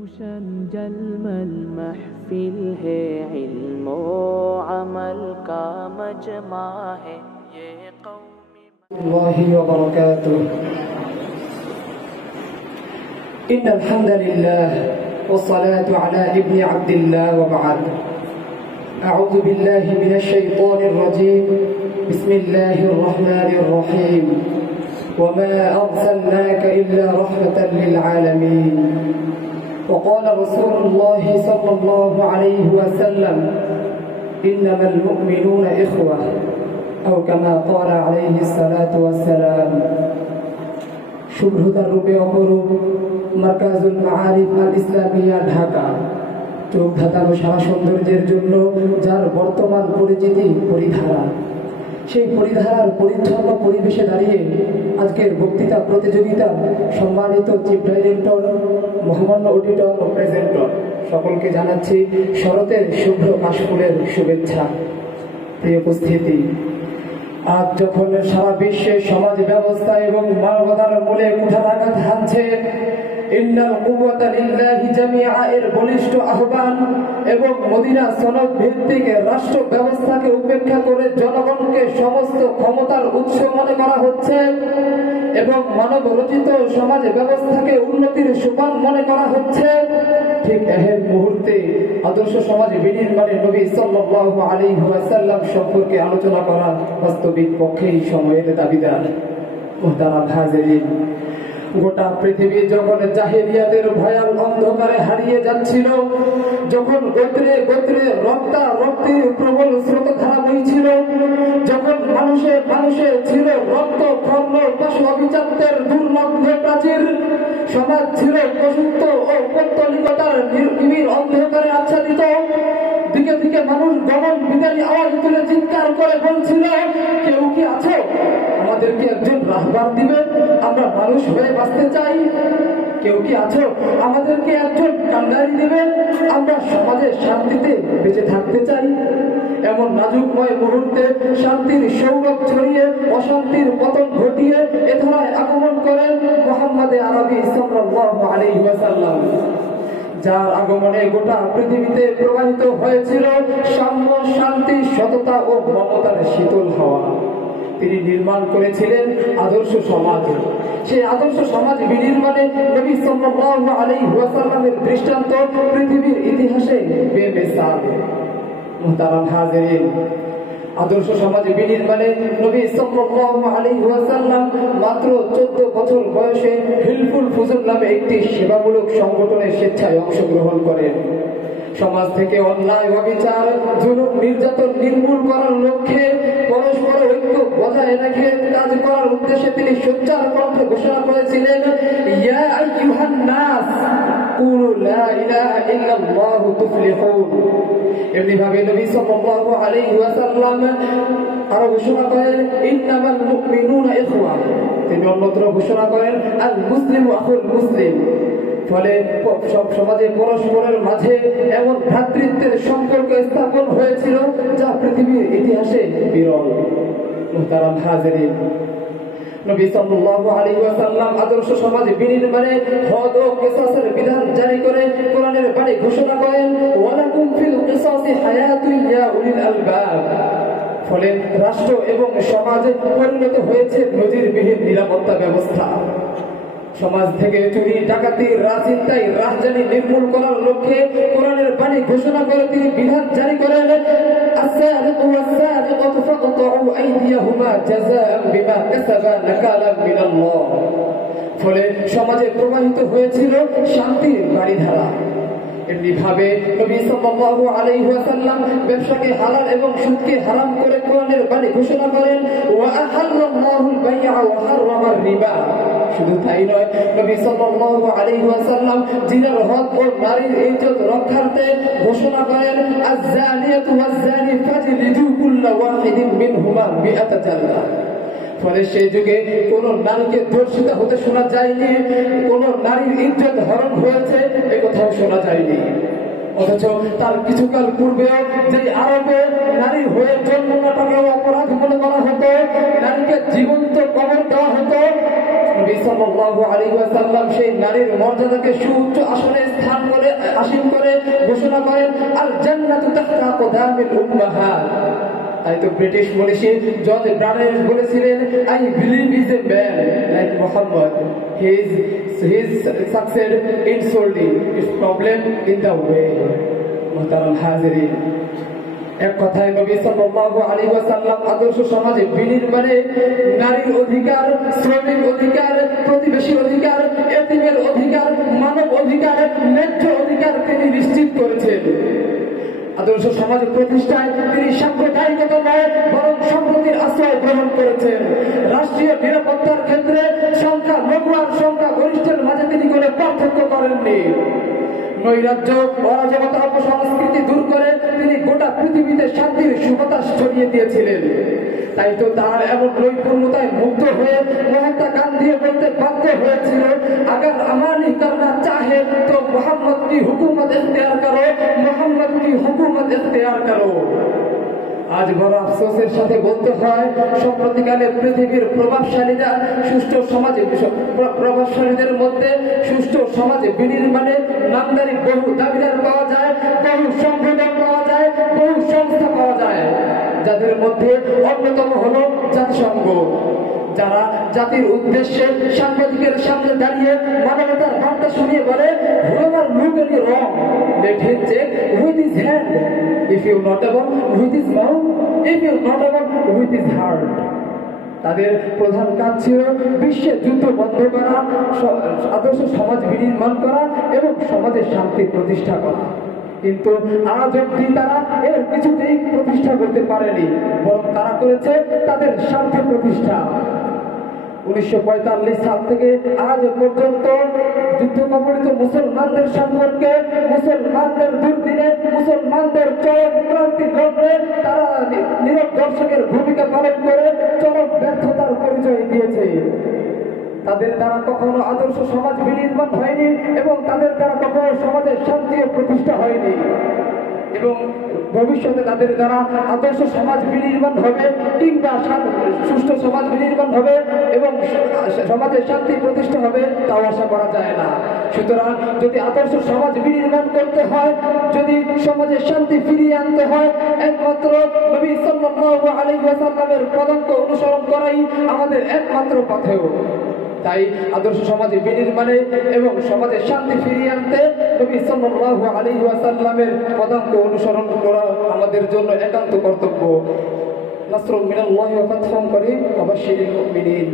रोशन जलमल महफिल है, इल्म अमल का मजमा है ये कौमी व बरकातुहू। इन्नल हम्दुलिल्लाह वस्सलातु अला इब्नि अब्दिल्लाह व बअद। अऊज़ु बिल्लाहि मिनश शैतानिर रजीम। बिस्मिल्लाहिर रहमानिर रहीम। वमा अर्सलनाका इल्ला रहमतल लिल आलमीन। वक़ाल रसूलुल्लाह सल्लल्लाहु अलैहि वसल्लम इन्नमल मुमिनूना इख़्वा औ कामा क़ाल अलैहि सलातु वस्सलाम। শুভ্রতার রূপে অপরূপ মারকাজুল মাআরিফ আল ইসলামিয়া ঢাকা, চোখ ধাঁধানো সারা সৌন্দর্যের জন্য যার বর্তমান পরিচিতি পরিধারা, সেই পরিধারার পরিচ্ছন্ন পরিবেশে দাঁড়িয়ে আজকের বক্তৃতা প্রতিযোগিতা সম্মানিত চিফ ডাইরেক্টর, মহামান্য অডিটর ও প্রেজেন্টর সকলকে জানাচ্ছি শরতের শুভ্র কাশফুলের শুভেচ্ছা। প্রিয় উপস্থিতি, আজ যখন সারা বিশ্বে সমাজ ব্যবস্থা এবং মানবতার মূলে কুঠারাঘাত হানছে, ইন্নাল কুওয়াতা লিল্লাহি জামিআ এর বলিষ্ঠ আহ্বান এবং মদিনা সনদ ভিত্তিক রাষ্ট্র ব্যবস্থাকে উপেক্ষা করে জনগণকে সমস্ত ক্ষমতার উৎস মনে করা হচ্ছে এবং মানব রচিত সমাজ ব্যবস্থাকে উন্নতির সোপান মনে করা হচ্ছে, ঠিক এই মুহূর্তে আদর্শ সমাজ বিনির্মাণে নবী সাল্লাল্লাহু আলাইহি ওয়াসাল্লাম সম্পর্কে আলোচনা করা বাস্তবিক পক্ষেই সময়ের দাবিদার। মুহতারাম হাজিরিন, গোটা পৃথিবী যখন জাহেলিয়াতের ভয়াল অন্ধকারে হারিয়ে যাচ্ছিল, যখন গোত্রে গোত্রে রক্তের প্রবল স্রোতধারা বইছিল, যখন মানুষে মানুষে ছিল রক্ত খর্ণ পশু অভিজাত্যের দুর্লভ প্রাচীর, সমাজ ছিল পশুত্ব ও পৌত্তলিকতার নিবিড় অন্ধকারে আচ্ছাদিত, দিকে দিকে মানুষ গগন বিদারী আওয়াজ তুলে চিৎকার করে বলছিল, কেউ কি আছো আমাদেরকে একজন রাহবার দিবে, আমরা মানুষ হয়ে বাঁচতে চাই। কেউ কি আছো আমাদেরকে একজন কান্ডারি দিবে, আমরা সমাজে শান্তিতে বেঁচে থাকতে চাই। এমন নাজুকময় মুহূর্তে শান্তির সৌরভ ছড়িয়ে অশান্তির পতন ঘটিয়ে এ ধারায় আগমন করেন মুহাম্মদে আরবি সাল্লাল্লাহু আলাইহি ওয়াসাল্লাম, যার আগমনে গোটা পৃথিবীতে প্রবাহিত হয়েছিল সাম্য, শান্তি, সততা ও মমতার শীতল হাওয়া। তিনি নির্মাণ করেছিলেন আদর্শ সমাজ। সেই আদর্শ সমাজ বিনির্মাণে নবী সাল্লাল্লাহু আলাইহি ওয়াসাল্লামের দৃষ্টান্ত পৃথিবীর ইতিহাসে বেমিসাল। মুহতারাম হাজিরিন, আদর্শ সমাজ বিনির্মাণে নবী সাল্লাল্লাহু আলাইহি ওয়াসাল্লাম মাত্র 14 বছর বয়সে হিলফুল ফুজুর নামে একটি সেবামূলক সংগঠনে স্বেচ্ছায় অংশগ্রহণ করেন। সমাজ থেকে অন্যায়, অবিচার, জুলুম, নির্যাতন নির্মূল করার লক্ষ্যে পরস্পর ঐক্য বজায় রেখে কাজ করার উদ্দেশ্যে তিনি সোচ্চার কণ্ঠে ঘোষণা করেছিলেন, ইয়া আইয়ুহান নাস কুলু লা ইলাহা ইল্লাল্লাহু তুফলিহুন। এমনি ভাবে নবী সাল্লাল্লাহু আলাইহি ওয়াসাল্লাম আরো ঘোষণা করেন, ইন্নামাল মুমিনুনা ইখওয়া। তিনি অন্যত্র ঘোষণা করেন, আল মুসলিমু আখুল মুসলিম। ফলে সব সমাজে পরস্পরের মাঝে এমন ভ্রাতৃত্বের সম্পর্ক স্থাপন হয়েছিল যা পৃথিবীর ইতিহাসে বিরল। মুহতারাম হাজিরিন, নবী সাল্লাল্লাহু আলাইহি ওয়াসাল্লাম আদর্শ সমাজ বিনির্মাণে হদ ও কিসাসের বিধান জারি করে কোরআনের বাণী ঘোষণা করেন, ওয়ালাকুম ফিল কিসাসি হায়াতুন ইয়া উলিল আলবাব। ফলে রাষ্ট্র এবং সমাজ পরিণত হয়েছে নজিরবিহীন নিরাপত্তা ব্যবস্থা। সমাজ থেকে চুরি, ডাকাতি, রাজচিন্তায় রাজধানী নির্মূল করার লক্ষ্যে কোরআনের বাণী ঘোষণা করে তিনি বিধান জারি করেন, আস-সারিকু ওয়াস-সারিকাতু ফাকতাউ আইদিয়াহুমা জাযাআন বিমা কাসাবা নাকালাম মিনাল্লাহ। ফলে সমাজে প্রবাহিত হয়েছিল শান্তির বাড়িধারা। এমনি ভাবে নবী সাল্লাল্লাহু আলাইহি ওয়াসাল্লাম ব্যবসাকে হালাল এবং সুদকে হারাম করে কোরআনের বাণী ঘোষণা করেন, ওয়া আহাল্লাল্লাহুল বাই'a ওয়া হারামার রিবা। শুধু তাই নয়, নবী সাল্লাল্লাহু আলাইহি ওয়াসাল্লাম জিনার হক ও নারীর ইজ্জত রক্ষার্থে ঘোষণা করেন, আয-যানিয়াতু ওয়াজ-যানি ফাজলিদু কুল্লা ওয়াহিদিন মিনহুমা মিআতা জালদা। ফলে সেই যুগে কোন নারীকে ধর্ষিতা হতে শোনা যায়নি, কোন নারীর ইজ্জত হরণ হয়েছে এ কথাও শোনা যায়নি। অথচ তার কিছুকাল পূর্বেও যে আরবে নারী হয়ে জন্ম নেওয়াটাকে অপরাধ মনে করা হতো, নারীকে জীবন্ত কবর দেওয়া হতো, নবী সাল্লাল্লাহু আলাইহি ওয়াসাল্লাম সেই নারীর মর্যাদাকে সুউচ্চ আসনে স্থান করে আসীন করে ঘোষণা করেন আল জান্নাতু তাহতা আকদামিল উম্মাহাত। তাই তো ব্রিটিশ মনীষী জর্জ ব্রাডার বলেছিলেন, I believe is a man like Muhammad, his success in solving its problem in the way। মুহতারাম হাজিরিন, এক কথায় নবী সাল্লাল্লাহু আলাইহি ওয়াসাল্লাম আদর্শ সমাজে বিনির্মাণে নারীর অধিকার, শ্রমিক অধিকার, প্রতিবেশীর অধিকার, এতিমের অধিকার, মানব অধিকার, ন্যায্য অধিকার তিনি নিশ্চিত করেছেন। আদর্শ সমাজ প্রতিষ্ঠায় তিনি সাম্প্রদায়িকতা নয় বরং সম্প্রীতির আশ্রয় গ্রহণ করেছেন। রাষ্ট্রীয় নিরাপত্তার ক্ষেত্রে সংখ্যা লঘু আর সংখ্যা গরিষ্ঠের মাঝে তিনি কোনো পার্থক্য করেননি। নৈরাজ্য, অরাজকতা, অপসংস্কৃতি দূর করে তিনি গোটা পৃথিবীতে শান্তির সুবাতাস ছড়িয়ে দিয়েছিলেন। তাই তো তার এমন নৈপুণ্যতায় মুগ্ধ হয়ে মহাত্মা গান্ধী বলতে বাধ্য হয়েছিল, আগার আমানি করনা চাহে তো মোহাম্মদ কি হুকুমত ইখতিয়ার করো, মোহাম্মদ কি হুকুমত ইখতিয়ার করো। আজ বড় আফসোসের সাথে বলতে হয়, সম্প্রতিকালে পৃথিবীর প্রভাবশালীরা সুষ্ঠু সমাজে প্রভাবশালীদের মধ্যে সুষ্ঠু সমাজে বিনির্মাণে নামদারি বহু দাবিদার পাওয়া যায়, বহু সংগঠন পাওয়া যায়, বহু সংস্থা পাওয়া যায়, যাদের মধ্যে অন্যতম হলো জাতিসংঘ, যারা জাতির উদ্দেশ্যে সাংবাদিকের সামনে দাঁড়িয়ে মানবতার বার্তা শুনিয়ে বলে, whoever look at you wrong, let him check with his hand, if you not able with his mouth, if you not able with his heart। তাদের প্রধান কাজ ছিল বিশ্বে যুদ্ধ বন্ধ করা, আদর্শ সমাজ বিনির্মাণ করা এবং সমাজের শান্তি প্রতিষ্ঠা করা। কিন্তু আজ অবধি তারা এর কিছুতেই প্রতিষ্ঠা করতে পারেনি, বরং তারা করেছে তাদের স্বার্থ প্রতিষ্ঠা। 1945 সাল থেকে আজ পর্যন্ত যুদ্ধ কবলিত মুসলমানদের সম্পর্কে, মুসলমানদের দুর্দিনে, মুসলমানদের চরম ক্রান্তি লগ্নে তারা নীরব দর্শকের ভূমিকা পালন করে চরম ব্যর্থতার পরিচয় দিয়েছে। তাদের দ্বারা কখনো আদর্শ সমাজ বিনির্মাণ হয়নি এবং তাদের দ্বারা কখনো সমাজের শান্তি প্রতিষ্ঠা হয়নি, এবং ভবিষ্যতে তাদের দ্বারা আদর্শ সমাজ বিনির্মাণ হবে কিংবা সুষ্ঠু সমাজ বিনির্মাণ হবে এবং সমাজের শান্তি প্রতিষ্ঠা হবে তাও আশা করা যায় না। সুতরাং যদি আদর্শ সমাজ বিনির্মাণ করতে হয়, যদি সমাজের শান্তি ফিরিয়ে আনতে হয়, একমাত্র নবী সাল্লাল্লাহু আলাইহি ওয়াসাল্লামের পদাঙ্ক অনুসরণ করাই আমাদের একমাত্র পথেয়। তাই আদর্শ সমাজে বিনির্মাণে এবং সমাজের শান্তি ফিরিয়ে আনতে নবী সাল্লাল্লাহু আলাইহি ওয়াসাল্লামের পদাঙ্ক অনুসরণ করা আমাদের জন্য একান্ত কর্তব্য। নাসরুম মিনাল্লাহি ওয়া ফাতহুন করিম ওয়া বাশশিরিল মুমিনিন।